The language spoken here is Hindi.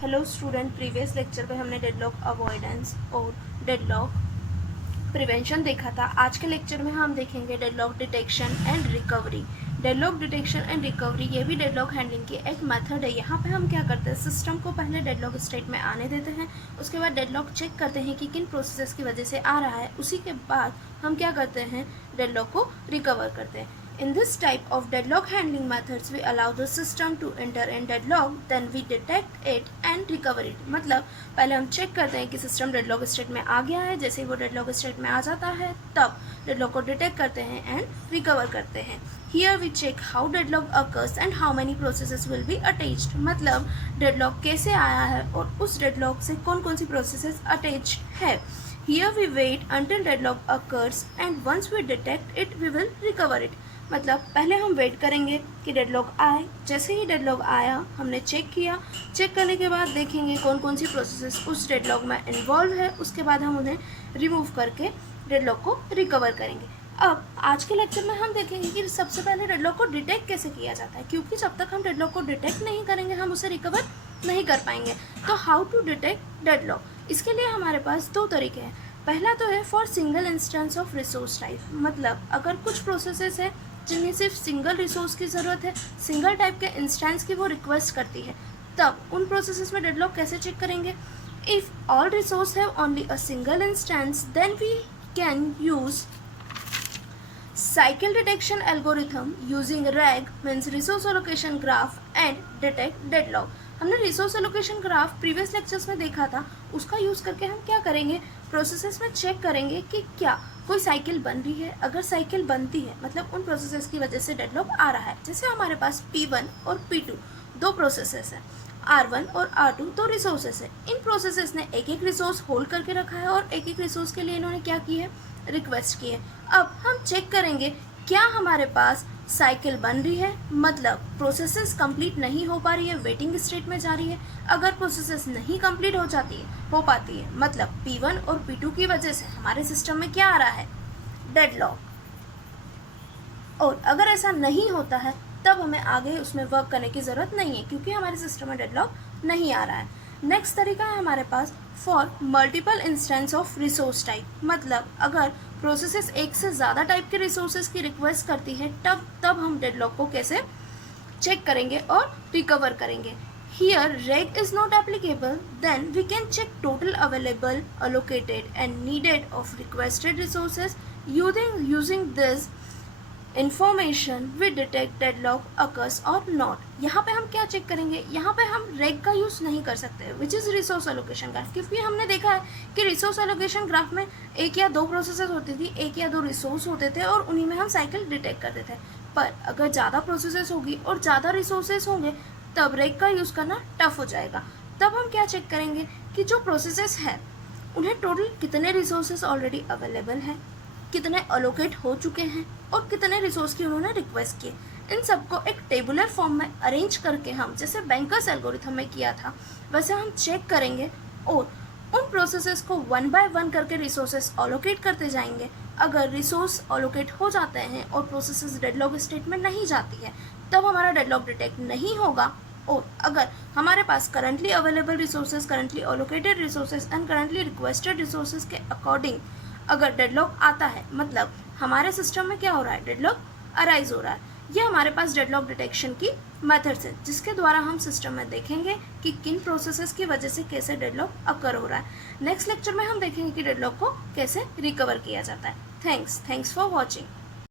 हेलो स्टूडेंट, प्रीवियस लेक्चर में हमने डेडलॉक अवॉइडेंस और डेडलॉक प्रिवेंशन देखा था। आज के लेक्चर में हम देखेंगे deadlock detection and recovery. Deadlock detection and recovery ये भी डेडलॉक हैंडलिंग की एक मेथड है। यहाँ पे हम क्या करते हैं, सिस्टम को पहले डेडलॉक स्टेट में आने देते हैं, उसके बाद डेडलॉक चेक करते हैं कि किन प्रोसेस की वजह से आ रहा है। उसी के बाद हम क्या करते हैं, डेडलॉक को रिकवर करते हैं। In this type of deadlock handling methods, we allow the system to enter in deadlock, then we detect it and recover it. मतलब पहले हम चेक करते हैं कि सिस्टम डेडलॉक स्टेट में आ गया है। जैसे ही वो डेडलॉक स्टेट में आ जाता है तब डेडलॉक को डिटेक्ट करते हैं एंड रिकवर करते हैं। Here we check how deadlock occurs and how many processes will be attached. मतलब डेडलॉक कैसे आया है और उस डेडलॉक से कौन कौन सी प्रोसेसेस अटैच्ड है। Here we wait until deadlock occurs and once we detect it, we will recover it. मतलब पहले हम वेट करेंगे कि डेडलॉक आए। जैसे ही डेडलॉक आया हमने चेक किया, चेक करने के बाद देखेंगे कौन कौन सी प्रोसेसेस उस डेडलॉक में इन्वॉल्व है। उसके बाद हम उन्हें रिमूव करके डेडलॉक को रिकवर करेंगे। अब आज के लेक्चर में हम देखेंगे कि सबसे पहले डेडलॉक को डिटेक्ट कैसे किया जाता है, क्योंकि जब तक हम डेडलॉक को डिटेक्ट नहीं करेंगे हम उसे रिकवर नहीं कर पाएंगे। तो हाउ टू डिटेक्ट डेडलॉक, इसके लिए हमारे पास दो तरीके हैं। पहला तो है for single instance of resource type, मतलब अगर कुछ प्रोसेसेस है जिनमें सिर्फ सिंगल रिसोर्स की ज़रूरत है, सिंगल टाइप के इंस्टेंस की वो रिक्वेस्ट करती है, तब उन प्रोसेसेस में डेडलॉक कैसे चेक करेंगे। If all resource have only a single instance then we can use cycle detection algorithm using RAG means resource allocation graph and detect deadlock। हमने resource allocation graph previous lectures में देखा था। उसका यूज़ करके हम क्या करेंगे, प्रोसेसेस में चेक करेंगे कि क्या कोई साइकिल बन रही है। अगर साइकिल बनती है मतलब उन प्रोसेसेस की वजह से डेडलॉक आ रहा है। जैसे हमारे पास P1 और P2 दो प्रोसेसेस हैं, R1 और R2 दो रिसोर्सेस है। इन प्रोसेसेस ने एक एक रिसोर्स होल्ड करके रखा है और एक एक रिसोर्स के लिए इन्होंने क्या की है, रिक्वेस्ट की है। अब हम चेक करेंगे क्या हमारे पास साइकिल बन रही है, मतलब प्रोसेसेस कंप्लीट नहीं हो पा रही है, वेटिंग स्टेट में जा रही है। अगर प्रोसेसेस नहीं कंप्लीट हो पाती है मतलब P1 और P2 की वजह से हमारे सिस्टम में क्या आ रहा है, डेडलॉक। और अगर ऐसा नहीं होता है तब हमें आगे उसमें वर्क करने की ज़रूरत नहीं है, क्योंकि हमारे सिस्टम में डेडलॉक नहीं आ रहा है। नेक्स्ट तरीका है हमारे पास for multiple instance of resource type, मतलब अगर प्रोसेसेस एक से ज़्यादा टाइप के रिसोर्सेज की रिक्वेस्ट करती है तब हम डेडलॉक को कैसे चेक करेंगे और रिकवर करेंगे। Here reg is not applicable, then we can check total available, allocated and needed of requested resources. Using this information we detect deadlock occurs or not। यहाँ पे हम क्या चेक करेंगे, यहाँ पे हम reg का यूज़ नहीं कर सकते which is resource allocation graph, क्योंकि हमने देखा है कि रिसोर्स एलोकेशन ग्राफ में एक या दो प्रोसेसेस होती थी, एक या दो रिसोर्स होते थे और उन्हीं में हम साइकिल डिटेक्ट करते थे। पर अगर ज़्यादा प्रोसेसेस होगी और ज़्यादा रिसोर्सेस होंगे तब रेग का यूज़ करना टफ हो जाएगा। तब हम क्या चेक करेंगे कि जो प्रोसेसेस है उन्हें टोटल कितने रिसोर्सेस ऑलरेडी अवेलेबल हैं, कितने अलोकेट हो चुके हैं और कितने रिसोर्स की उन्होंने रिक्वेस्ट किए। इन सबको एक टेबुलर फॉर्म में अरेंज करके हम जैसे बैंकर्स एल्गोरिथम में किया था वैसे हम चेक करेंगे और उन प्रोसेसेस को वन बाय वन करके रिसोर्सेस अलोकेट करते जाएंगे। अगर रिसोर्स अलोकेट हो जाते हैं और प्रोसेसेस डेडलॉक स्टेट में नहीं जाती है तब हमारा डेडलॉक डिटेक्ट नहीं होगा। और अगर हमारे पास currently available resources, currently allocated resources and currently requested resources के अकॉर्डिंग अगर डेडलॉक आता है मतलब हमारे सिस्टम में क्या हो रहा है, डेडलॉक अराइज हो रहा है। ये हमारे पास डेडलॉक डिटेक्शन की मेथड्स है जिसके द्वारा हम सिस्टम में देखेंगे कि किन प्रोसेसेस की वजह से कैसे डेडलॉक अकर हो रहा है। नेक्स्ट लेक्चर में हम देखेंगे कि डेडलॉक को कैसे रिकवर किया जाता है। Thanks for watching.